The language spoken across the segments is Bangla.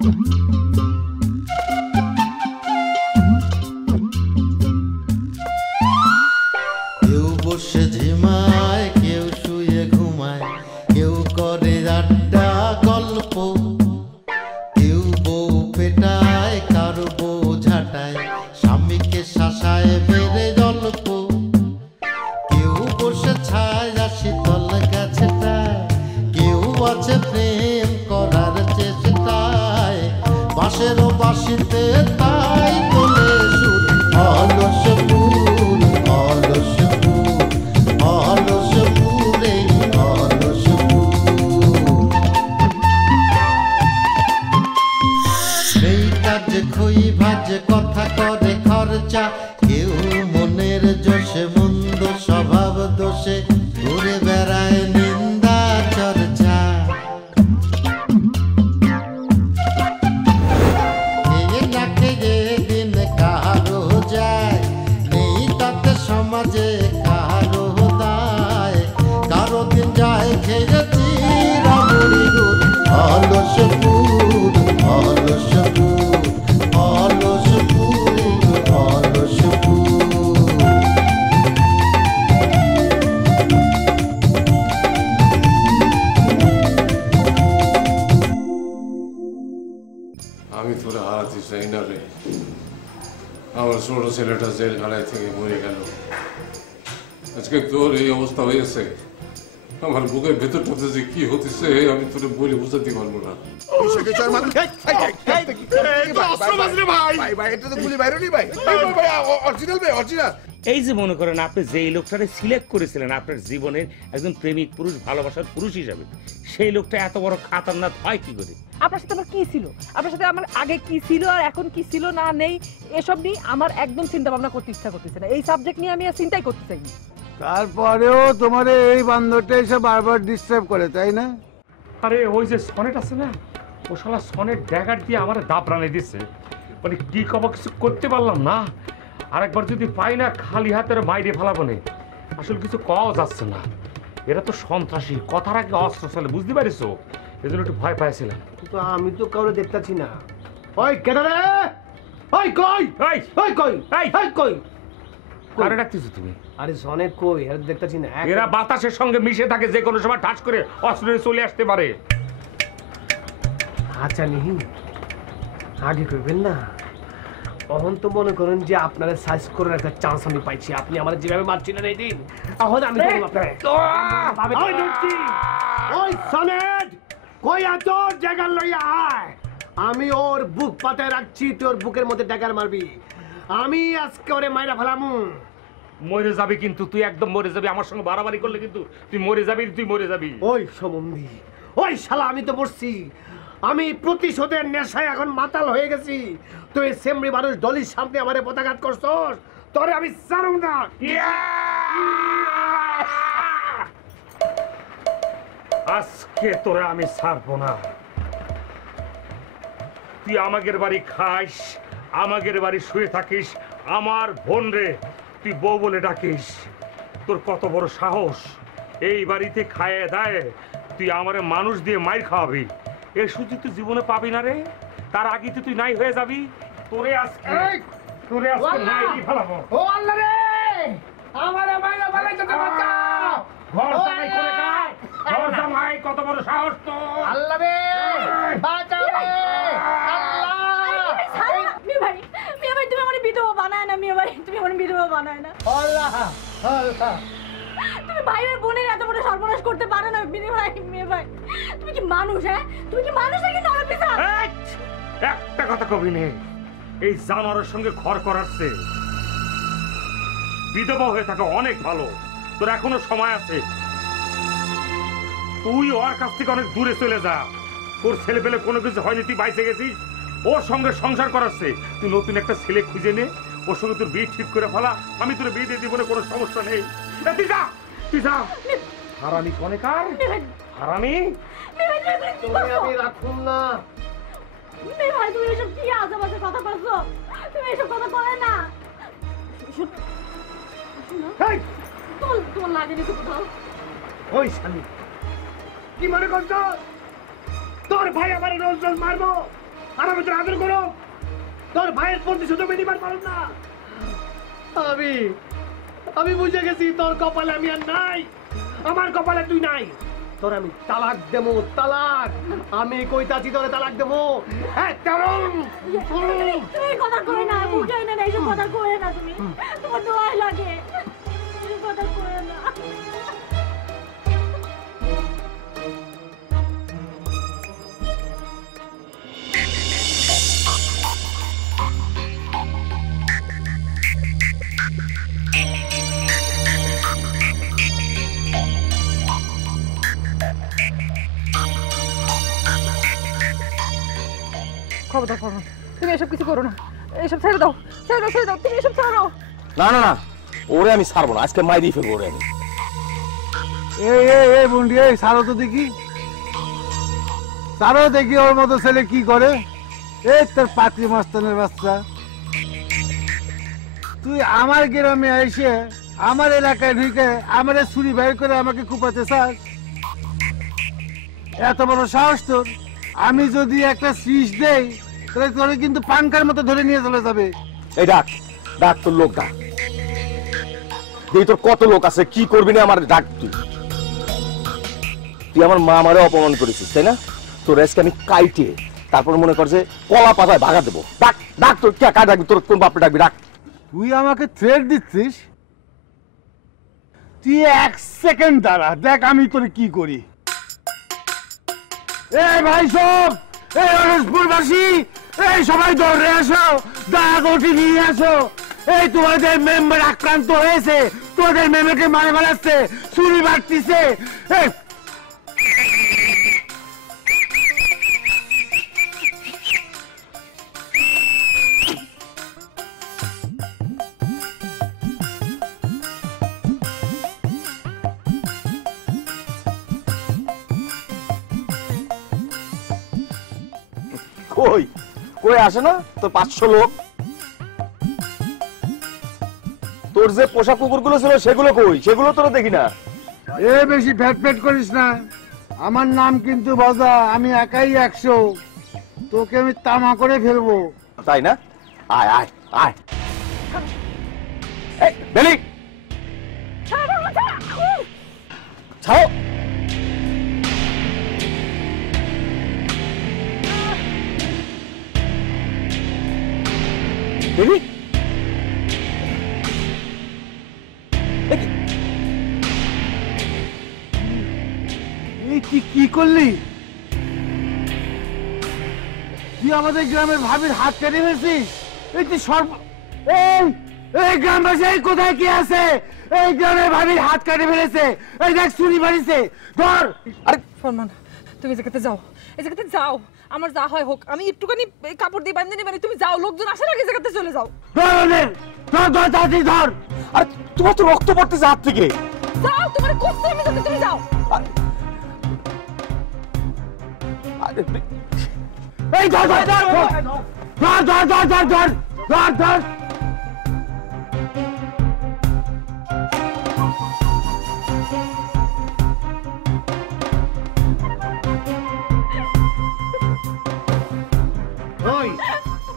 কেউ বসে ঝিমায়, কেউ শুয়ে ঘুমায়, কেউ করে আড্ডা গল্প, কেউ বউ পেটায়, কারো বউ ঝাঁটায়, স্বামীকে শাসায় বেড়ে গল্প, কেউ বসে ছায় শীতল গাছটায়, কেউ আছে প্রেম করার চেষ্টায়, বাঁশেরও বাঁশিতে তাই তোলে সুর, অলস ফুল অলস ফুল অলস ফুল এই অলস ফুল। মেয়েটা যে খই ভাজে কথা করে খরচা, কেউ মনের জোশে মন্দ স্বভাব দোষে ঘুরে বেড়ায় নিন্দা চর্চা, দিন কারো যায় নেই তাতে সমাজে কারো দায়, কারো দিন যায় খেয়েছি রামুড়ি গুড়, অলস ফুল অলস ফুল অলস ফুল অলস ফুল। আমি তোরা হারাতে চাই না রে। আমার ছোট ছেলেটা জেলখানায় থেকে মরে গেল, আজকে তোর এই অবস্থা হয়েছে, আমার বুকের ভেতরটাতে যে কি হতেছে আমি তোরে বলে বুঝাতে পারবো না। এই যে মনে করেন আপনি যে লোকটারে সিলেক্ট করেছিলেন আপনার জীবনের একজন প্রেমিক পুরুষ, ভালোবাসার পুরুষ হিসাবে, সেই লোকটা এত বড় খাতারনাক হয় কি করে? আপনার সাথে আমার কি ছিল, আপনার সাথে আমার আগে কি ছিল আর এখন কি ছিল না নেই এসব নিয়ে আমার একদম চিন্তা ভাবনা করতে ইচ্ছা করতেছে না। এই সাবজেক্ট নিয়ে আমি আর চিন্তাই করতে চাই না। তারপরেও তোমার এই বান্ধবটা এসে বারবার ডিস্টার্ব করে, তাই না? আরে ওই যে সনেট আছে না, ও শালা সনেট ড্যাগার দিয়ে আমার দাপ রানে দিচ্ছে, মানে কি কব কিছু করতে পারলাম না। আরেকবার যদি পাই না খালি হাতের বাইরে ফেলাবো না, আসলে কিছু কওয়া যাচ্ছে না। এরা তো সন্ত্রাসী, কথার আগে অস্ত্র চলে, বুঝতে পারিস? এজন্য একটু ভয় পাইছিলাম। কিন্তু আমি তো কাউরে দেখতেছি না। ওই কেডা রে? ওই কই? এই ওই কই? এই কই? কারে ডাকতেছো তুমি? আরে সনেট কই? আর দেখতেছি না। এরা বাতাসের সঙ্গে মিশে থাকে, যে কোনো সময় ঠাস করে অস্ত্র নিয়ে চলে আসতে পারে। আচ্ছা নিহি আগে করবেন না, তখন তো মনে করেন যে আপনারা সাইজ করার একটা চান্স আমি পাইছি। আপনি আমার যেভাবে মারছিলেন এই দিন, তখন আমি ওই নুটকি, ওই সনেট কই আছো? জায়গা লইয়া আয়, আমি ওর বুক পাতায় রাখছি, তোর বুকের মধ্যে ড্যাগার মারবি। আমি আজকে ওরে মাইরা ফেলামু। মরে যাবি কিন্তু তুই, একদম মরে যাবি। আমার সঙ্গে বাড়াবাড়ি করলে কিন্তু তুই মরে যাবি, তুই মরে যাবি। ওই সম্বন্ধী, ওই শালা আমি তো বসছি, আমি প্রতিশোধের নেশায় এখন মাতাল হয়ে গেছি। তুই সেমরি মানুষ দলির সামনে আমারে পতাঘাত করছস, তোরে আমি ছাড়ব না। আজকে তোরা আমি ছাড়বো না। তুই আমাদের বাড়ি খাস, আমাদের বাড়ি শুয়ে থাকিস, আমার বোন রে তুই বউ বলে ডাকিস। তোর কত বড় সাহস, এই বাড়িতে খায় দায় তুই আমারে মানুষ দিয়ে মাইর খাওয়াবি? এই সুযোগ তুই জীবনে পাবি না রে। তার আগে তুই নাই হয়ে যাবি। তোরে আজকে নাই ফেলাবো। ও আল্লাহ রে, আমারে মাইরা ফেলাইতে বাঁচাও। ঘর জামাই করে খায়, ঘর জামাই কত বড় সাহস তোর! আল্লাহ রে বাঁচাও রে, আল্লাহ। মিয়া ভাই তুমি আমার বিধবা বানায় না, মিয়া ভাই তুমি আমার বিধবা বানায় না। আল্লাহ আল্লাহ, তুমি ভাই আর বোনের এত বড় সর্বনাশ করতে পারো না মিয়া ভাই। মিয়া ভাই তুমি কি মানুষ? হ্যাঁ তুমি কি মানুষ নাকি নরপিশাচ? একটা কথা কবি নে, এই জানোয়ারের সঙ্গে ঘর করাচ্ছে বিধবা হয়ে থাকা অনেক ভালো। তোর এখনো সময় আছে, তুই ওর কাছ থেকে অনেক দূরে চলে যা। তোর ছেলে পেলে কোনো কিছু হয়নি, তুই বাইসে গেছিস, ওর সঙ্গে সংসার করাচ্ছে। তুই নতুন একটা ছেলে খুঁজে নে, ওর সঙ্গে তোর বিয়ে ঠিক করে ফেলা। আমি তোর বিয়ে দিয়ে দিব, কোনো সমস্যা নেই। তুই যা, তুই যা। হারামি কনেকার, হারামি। আমি রাখুন না। মিয়া ভাই তুমি এসব কি আজে-বাজে কথা বলছো? তুমি এসব কথা বলে না। তোমার লাগেনি তো কোথাও? ওই শালি কি মনে করছো তোর ভাই আমার রোজ রোজ মারবো? আর আমি তোর আদর করো, তোর ভাইয়ের প্রতিশোধ আমি নিবার পারব না। আমি বুঝে গেছি তোর কপালে আমি আর নাই, আমার কপালে তুই নাই। তোর আমি তালাক দেবো, তালাক। আমি কইতাছি তোরে তালাক দেবো। হ্যাঁ কারণ তুমি কথা কই না, মুখে না এইসব কথা কই না, তুমি তোমার দোয়াই লাগে, তুমি কথা কই না। খবরদার ফরমান, তুমি এসব কিছু করো না, এসব ছেড়ে দাও, ছেড়ে দাও, ছেড়ে দাও, তুমি এসব ছাড়ো। না না না, ওরে আমি ছাড়বো না, আজকে মাই দিয়ে ফেলবো ওরে আমি। এই বন্ডি, এই সারো তো দেখি, সারো দেখি ওর মতো ছেলে কি করে। এই তোর পাত্রী মাস্তানের বাচ্চা, তুই আমার গ্রামে এসে আমার এলাকায় ঢুকে আমার ছুরি বের করে আমাকে কুপাতে চাস? এত বড় সাহস তোর! আমি যদি একটা শীষ দেই তাহলে তোরে কিন্তু পাঙ্কার মতো ধরে নিয়ে চলে যাবে। এই ডাক, ডাক তোর লোক ডাক, দেখি তোর কত লোক আছে, কি করবি না আমার ডাক। তুই আমার মা আমারে অপমান করেছিস তাই না? তোর আজকে আমি কাইটে তারপর মনে কর যে কলা পাতায় ভাগা দেবো। ডাক ডাক, তোর কে কার ডাকবি, তোর কোন বাপে ডাকবি ডাক। তুই আমাকে থ্রেট দিচ্ছিস? তুই 1 সেকেন্ড দাঁড়া, দেখ আমি তোরে কি করি। এই ভাই সব, এই অরসপুরবাসী, এই সবাই দৌড়ে আসো, দাগটি নিয়ে আসো। এই তোমাদের মেম্বার আক্রান্ত হয়েছে, তোদের মেম্বারকে মারে ফেলাচ্ছে, চুরি বাড়তিছে। কই কই আসে না তোর 500 লোক? তোর যে পোষা কুকুরগুলো ছিল সেগুলো কই? সেগুলো তোরা দেখি না। এ বেশি ফ্যাট করিস না, আমার নাম কিন্তু বাজা, আমি একাই 100, তোকে আমি তামা করে ফেলবো। তাই না? আয় আয় আয়, এই বেলি ছাড়ো। বেলি তুই কি করলি? তুই আমাদের গ্রামের ভাবির হাত কেটে ফেলছিস। এই তুই এই গ্রামবাসী কোথায় কি আছে? এই গ্রামের ভাবির হাত কেটে ফেলেছে, এই দেখ চুরি বাড়িছে, ধর। আরে ফরমান, তুমি এই জায়গাতে যাও, এই জায়গাতে যাও, আমার যা হয় হোক, আমি একটুখানি কাপড় দিয়ে বাঁধে নিবানি, তুমি যাও, লোকজন আসার আগে জায়গাতে চলে যাও। ধর ওদের, ধর ধর তাড়াতাড়ি ধর। আরে তোমার তো রক্ত পড়তেছে হাত থেকে। যাও, তোমার কষ্ট আমি যাতে, তুমি যাও। এই ধর ধর ধর ধর ধর ধর ধর ধর ধর ধর।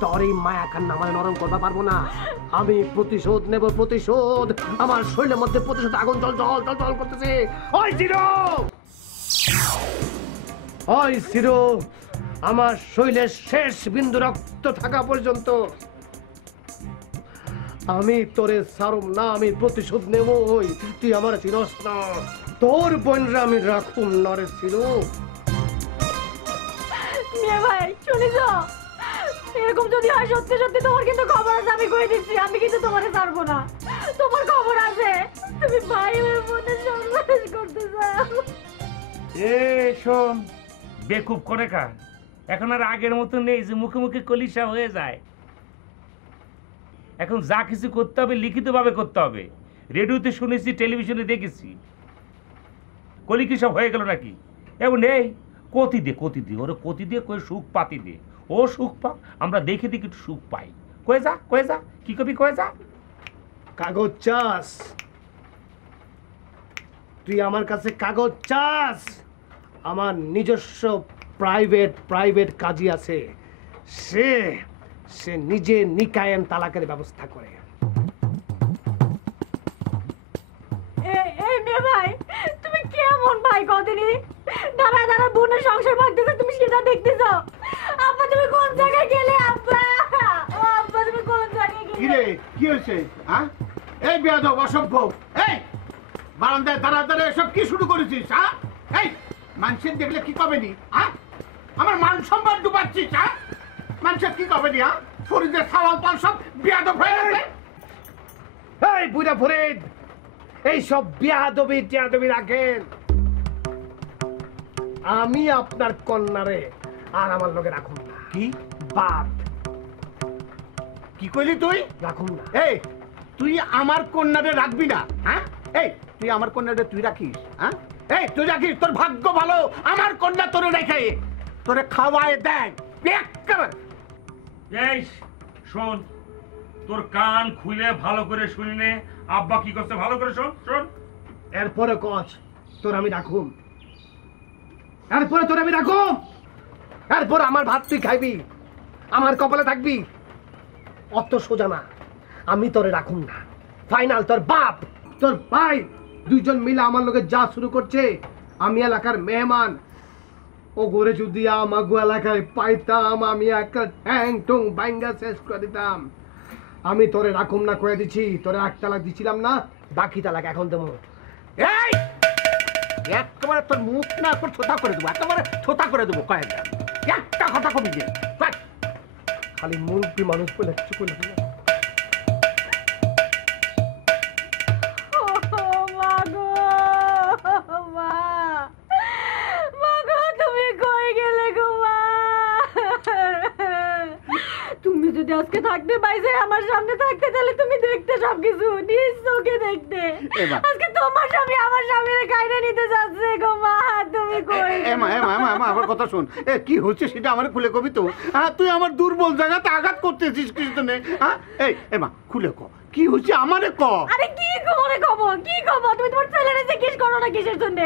তোর এই মায়া কান্না আমার নরম করতে পারবো না। আমি প্রতিশোধ নেব, প্রতিশোধ। আমার শরীরের মধ্যে প্রতিশোধ আগুন জল জল জল জল করতেছে। ওই জিরো, ওই জিরো, আমার শরীরের শেষ বিন্দু রক্ত থাকা পর্যন্ত আমি তোরে ছাড়ব না, আমি প্রতিশোধ নেব। ওই তুই আমার চিনস না, তোর বোনরা আমি রাখুম না রে জিরো। মিয়া ভাই শুনিস, এরকম যদি হয় সত্যি সত্যি তোমার কিন্তু খবর আছে, আমি কই দিচ্ছি, আমি কিন্তু তোমারে ছাড়বো না, তোমার খবর আছে। তুমি ভাই বোনের সর্বনাশ করতে চাও। শোন, বেকুব করে কা এখন আর আগের মতো নেই যে মুখে মুখে কলিশা হয়ে যায়। এখন যা কিছু করতে হবে লিখিতভাবে করতে হবে। রেডিওতে শুনেছি, টেলিভিশনে দেখেছি, কলি কি সব হয়ে গেল নাকি? এমন নেই, কতি দে ওরে, কতি দিয়ে কয়ে সুখ পাতি দে, ও সুখ পা, আমরা দেখে দেখে একটু সুখ পাই। কয়ে যা কি কবি, কয়ে যা। কাগজ চাস? তুই আমার কাছে কাগজ চাস? আমার নিজস্ব প্রাইভেট কাজী আছে, সে সে নিজে নিকায়েম তালাকের ব্যবস্থা করে। এই মেয়ে ভাই, তুমি কেমন ভাই কদিনই দাঁড়া দাঁড়া বোনের সংসার ভাঙতেছে, তুমি সেটা দেখতেছ? আব্বা তুমি কোন জায়গায় গেলে? আব্বা ও আব্বা তুমি কোন জায়গায় গেলে? কি রে, কি হয়েছে? হ্যাঁ, এই বেয়াদব অসভ্য, এই বারান্দায় দাঁড়া দাঁড়া এসব কি শুরু করেছিস? হ্যাঁ, এই মানুষের দেখলে কি কবে নি? হ্যাঁ, আমার মান সম্মান ডুবাচ্ছিস? হ্যাঁ, মানুষের কি কবে নি? হ্যাঁ, ফরিদের সাওয়াল পাল সব বেয়াদব হয়ে গেছে। এই বুড়া ফরিদ, এই সব বিয়াদবি রাখেন। আমি আপনার কন্যারে আর আমার লগে রাখুন না। কি বাদ কি কইলি তুই? রাখুন না। এই তুই আমার কন্যারে রাখবি না? হ্যাঁ, এই তুই আমার কন্যারে তুই রাখিস? হ্যাঁ, এই তুই রাখিস? তোর ভাগ্য ভালো আমার কন্যা তোরে রেখে তোরে খাওয়ায় দেয়। এই শোন, তোর কান খুলে ভালো করে শুনি নে, আব্বা কি করছে ভালো করে শোন শোন। এরপরে কচ তোর আমি রাখুম, এরপরে তোর আমি রাখুম, এরপর আমার ভাত তুই খাইবি, আমার কপালে থাকবি। অত সোজা না, আমি তোরে রাখুম না। ফাইনাল তোর বাপ তোর ভাই দুইজন মিলে আমার লোকে যা শুরু করছে, আমি এলাকার মেহমান, ও ঘরে যদি আমাগো এলাকায় পাইতাম, আমি একটা ঠ্যাং টুং বাইঙ্গা শেষ করে দিতাম। আমি তোরে রাখুম না কয়ে দিছি। তোরে এক তালাক দিছিলাম না, বাকি তালাক এখন দেবো। এই একেবারে তোর মুখ না একবার ছোটা করে দেবো, একেবারে ছোটা করে দেবো। কয়েকটা একটা কথা কবি যে খালি মুরব্বী মানুষ বলে কিছু করলে না। তুমি যদি আজকে থাকতে পাইছে আমার সামনে থাকতে, তাহলে তুমি দেখতে সবকিছু নিজ চোখে দেখতে। আজকে তোমার স্বামী আমার স্বামীর কাইরে নিতে যাচ্ছে গো মা। তুমি কই? আমার কথা শোন, কি হচ্ছে সেটা আমার খুলে কবি তো। তুই আমার দুর্বল জায়গাতে আঘাত করতেছিস কিছু নেই। এই মা খুলে ক, কি হচ্ছে আমারে ক। আরে কি করে কব, কি কব? তুমি তোমার ছেলেরে জিজ্ঞেস করো না কিসের জন্য?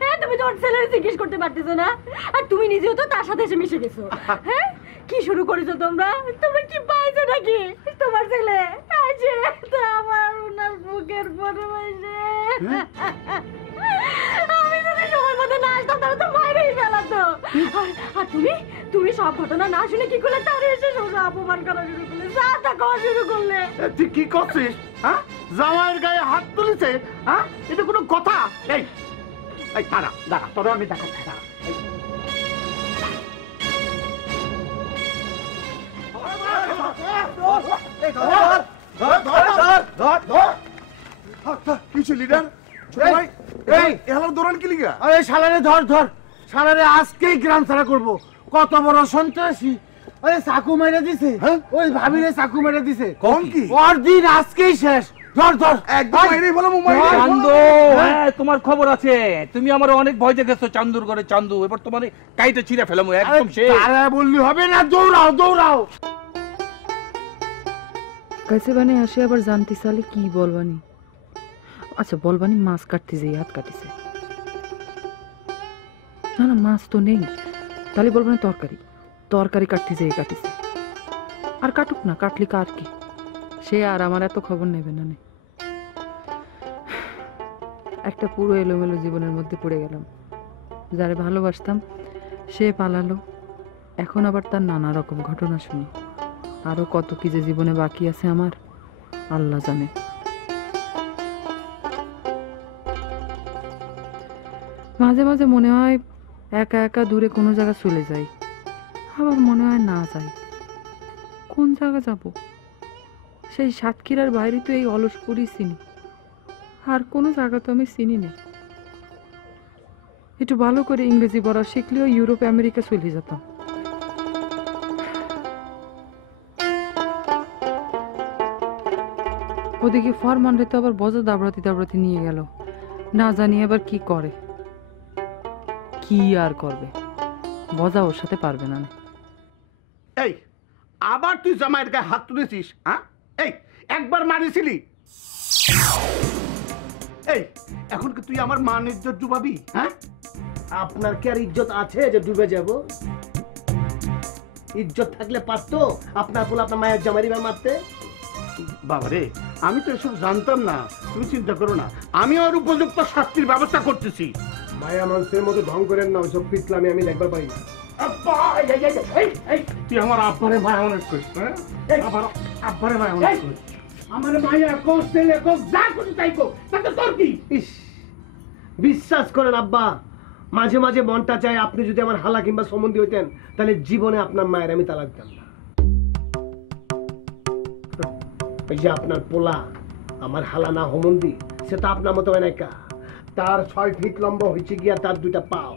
হ্যাঁ, তুমি তোমার ছেলেরে জিজ্ঞেস করতে পারতেছো না? আর তুমি নিজেও তো তার সাথে এসে মিশে গেছো। হ্যাঁ, কি শুরু করেছো তোমরা? তোমরা কি পাইছো নাকি তোমার ছেলে আছে? তো আমার ওনার বুকের পরে বসে আমি যদি সময় মতো না আসতাম তাহলে তো বাইরেই ফেলাতো। আর তুমি সব ঘটনা না শুনে কি করলে? তার এসে সোজা অপমান করা শুরু করলে, যা তা করা শুরু করলে। তুই কি করছিস? হ্যাঁ, জামাইয়ের গায়ে হাত তুলেছে? হ্যাঁ, এটা কোনো কথা? এই দাঁড়া দাঁড়া, তোর আমি দেখাচ্ছি। দাঁড়া, কিছু লিডার দৌড়ান কি লিগা? আরে শালারে ধর ধর, শালারে আজকেই গ্রাম ছাড়া করবো। কত বড় সন্ত্রাসী! আরে চাকু মেরে দিছে, ওই ভাবিরে চাকু মেরে দিছে। কোন কি? ওর দিন আজকেই শেষ। ধর ধর একদম মাইরেই বলো মুম্বাই। চান্দু, হ্যাঁ তোমার খবর আছে। তুমি আমার অনেক ভয় দেখেছো চান্দুর ঘরে চান্দু, এবার তোমার কাইটা ছিঁড়ে ফেলামু একদম শেষ। আরে বললি হবে না, দৌড়াও দৌড়াও। कैसे बने আসে আবার জানতে চাইলে কি বলবানি? আচ্ছা বলবানি মাছ কাটতে যাই হাত কাটিছে। না না মাছ তো নেই, তাহলে বলবানি তরকারি কাটতে যাই কাটিছে। আর কাটুক না, কাটলি কার কি, সে আর আমার এত খবর নেবে না। একটা পুরো এলোমেলো জীবনের মধ্যে পড়ে গেলাম। যারে ভালোবাসতাম সে পালালো, এখন আবার তার নানা রকম ঘটনা শুনি। আরো কত কি যে জীবনে বাকি আছে আমার, আল্লাহ জানে। মাঝে মাঝে মনে হয় একা একা দূরে কোনো জায়গা চলে যাই, আবার মনে হয় না যাই। কোন জায়গা যাব? সেই সাতক্ষীরার বাইরে তো এই অলসপুরই চিনি, আর কোনো জায়গা তো আমি চিনি না। একটু ভালো করে ইংরেজি পড়া শিখলেও ইউরোপ আমেরিকা চলে যেতাম। ওদিকে ফরমানরে তো আবার বজা দাবড়াতি নিয়ে গেল, না জানি আবার কি করে। কি আর করবে, বজা ওর সাথে পারবে না। এই আবার তুই জামাইয়ের গায়ে হাত তুলেছিস? হ্যাঁ, এই একবার মারিছিলি, এই এখন কি তুই আমার মান ইজ্জত ডুবাবি? হ্যাঁ, আপনার কি আর ইজ্জত আছে যে ডুবে যাব? ইজ্জত থাকলে পারতো আপনার পোলা আপনার মায়ের জামাইরি মারতে। বাবারে আমি তো এসব জানতাম না, তুমি চিন্তা করো না, আমি ওর উপযুক্ত শাস্তির ব্যবস্থা করতেছি। মায়া মানুষের মতো ঢং করেন না, ওইসব পিছলামি আমি দেখবার পাই না। তুই আমার আব্বারে মায়া মানুষ করিস, হ্যাঁ? আমার আব্বারে মায়া মানুষ করিস। আমার মায়া কোষ ছেলে কোষ যা কিছু চাই কোষ, তাতে তোর কি? ইস, বিশ্বাস করেন আব্বা, মাঝে মাঝে মনটা চায় আপনি যদি আমার হালা কিংবা সম্বন্ধী হইতেন তাহলে জীবনে আপনার মায়ের আমি তালাক দিতাম না। এই যে আপনার পোলা আমার হালা না হোমন্দি, সেটা আপনার মতো হয় নাইকা। তার 6 ফিট লম্বা হয়েছে গিয়া তার 2টা পাও,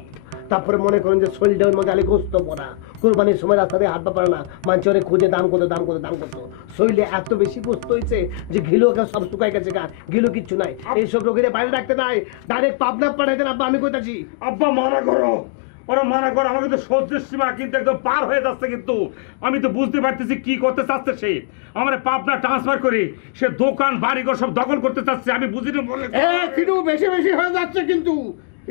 তারপরে মনে করেন যে শরীরটার মধ্যে আলে গোস্ত পড়া, কোরবানির সময় রাস্তাতে হাত পা পারে না, মানুষের খুঁজে দাম কত দাম কত দাম কত, শরীরে এত বেশি গোস্ত হয়েছে যে ঘিলো সব শুকাই গেছে, গা ঘিলো কিচ্ছু নাই। এইসব রোগীদের বাইরে রাখতে নাই, ডাইরেক্ট পাবনা পাঠাইতেন আব্বা। আমি কইতাছি আব্বা মানা করো, ওরা মানা করো, আমাকে তো সহ্যের সীমা কিন্তু একদম পার হয়ে যাচ্ছে। কিন্তু আমি তো বুঝতে পারতেছি কি করতে চাচ্ছে সে। আমার পাবনা ট্রান্সফার করে সে দোকান বাড়িঘর সব দখল করতে চাচ্ছে। আমি বুঝিনি বলে কিন্তু বেশি বেশি হয়ে যাচ্ছে, কিন্তু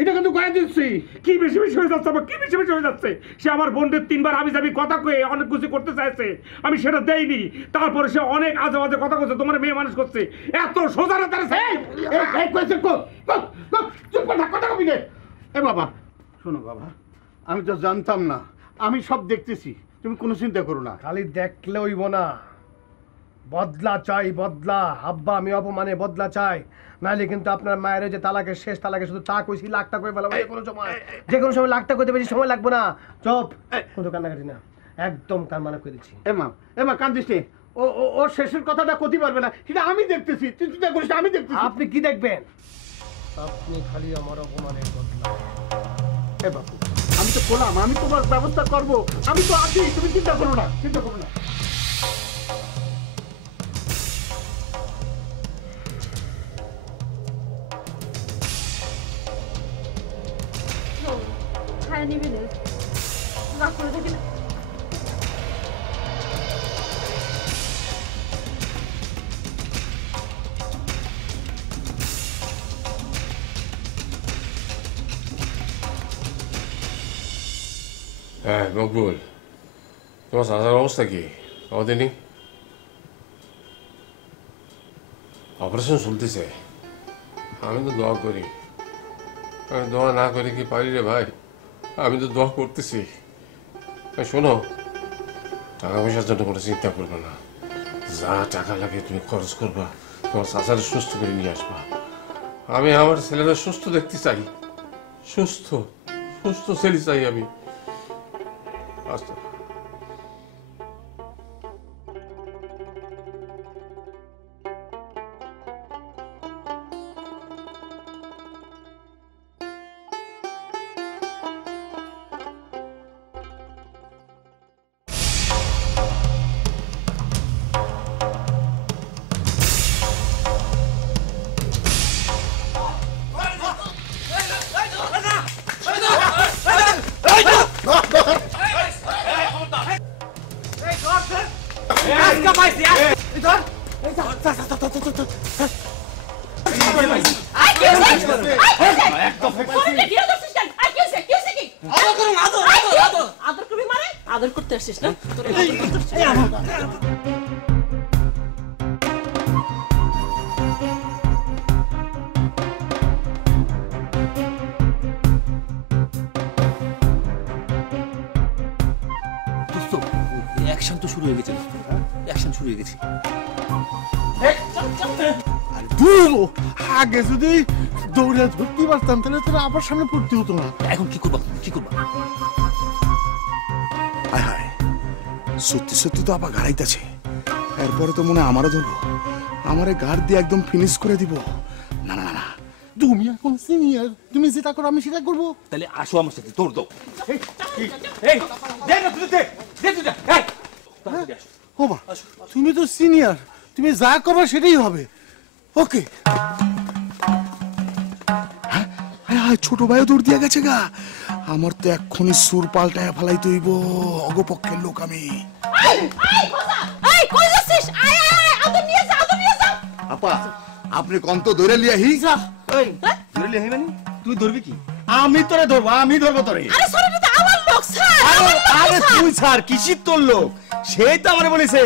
এটা কিন্তু কয়ে দিচ্ছি। কি বেশি বেশি হয়ে যাচ্ছে, আবার কি বেশি বেশি হয়ে যাচ্ছে? সে আমার বোনদের 3বার আমি যাবি কথা কয়ে অনেক কিছু করতে চাইছে, আমি সেটা দেইনি। তারপরে সে অনেক আজে বাজে কথা করছে, তোমার মেয়ে মানুষ করছে। এত সোজা না তার কথা কবি রে। এ বাবা শোনো বাবা, আমি তো জানতাম না, আমি সব দেখতেছি, তুমি কোনো চিন্তা করো না। খালি দেখলে হইব না, বদলা চাই বদলা। আব্বা আমি অপমানে বদলা চাই, নাইলে কিন্তু আপনার মায়ের যে তালাকের শেষ তালাকে শুধু তা কইছি লাখ টাকা করে ফেলাবো যে কোনো সময় লাখ টাকা করতে বেশি সময় লাগবে না। চপ কোনো কান্নাকাটি না, একদম কান মানা করে দিচ্ছি। এমা কান্দিস নে, ওর শেষের কথাটা কতি পারবে না, সেটা আমি দেখতেছি, তুই চিন্তা করিস না, আমি দেখতেছি। আপনি কি দেখবেন? আপনি খালি আমার অপমানের বদলা। এ বাপু, আমি তো বললাম আমি তোমার ব্যবস্থা করবো, আমি তো আছি, তুমি চিন্তা করো না, চিন্তা করো না। খায় নিবি না, রাগ করে থাকি না। হ্যাঁ মকবুল, তোমার চাচার অবস্থা কি? কদিনই অপারেশন চলতেছে। আমি তো দোয়া করি, আমি দোয়া না করে কি পারি রে ভাই? আমি তো দোয়া করতেছি। শোনো, টাকা পয়সার জন্য কোনো চিন্তা করবে না, যা টাকা লাগে তুমি খরচ করবা, তোমার চাচারে সুস্থ করে নিয়ে আসবা। আমি আমার ছেলেরা সুস্থ দেখতে চাই, সুস্থ সুস্থ ছেলে চাই আমি। আচ্ছা আদর করতে আসছিস না? অ্যাকশন তো শুরু হয়ে গেছে, অ্যাকশন শুরু হয়ে গেছে। আগে যদি দৌড়ে ধরতে পারতাম তাহলে তোরা আবার সামনে পড়তে হতো না। এখন কি করবা, কি করবা? হায় হায়, সত্যি সত্যি তো আবার গাড়াইতেছে। এরপরে তো মনে হয় আমারও ধরবো, আমারে গাড় দিয়ে একদম ফিনিশ করে দিব। না না না, তুমি এখন সিনিয়র, তুমি যেটা করো আমি সেটা করবো। তাহলে আসো আমার সাথে, তোর দাও। ও মা, তুমি তো সিনিয়র, তুমি যা করবে সেটাই হবে। ওকে। হ্যাঁ, ছোট ভাইও দৌড় দিয়ে গেছে গা। আমার তো এক্ষুনি সুর পাল্টায় ফেলাই তৈব, অগপক্ষের লোক আমি। আপা, আপনি কন্ত ধরে লিয়াহি? ধরে লিয়াহি মানে? তুই ধরবি কি? আমি তোরে ধরবো, আমি ধরবো তোরে। আরে সরে তো আমার লোক স্যার। আরে তুই স্যার কিসির তোর লোক সেই তো আমারে বলেছে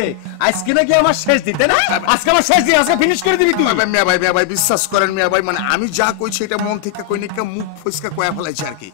আজকে নাকি আমার শেষ দিতে না আজকে আমার শেষ দিন আজকে ফিনিশ করে দিবি তুই মিয়া ভাই বিশ্বাস করেন মিয়া ভাই মানে আমি যা কইছি এটা মন থেকে কই না মুখ ফসকা কয়া ফেলাইছি আর কি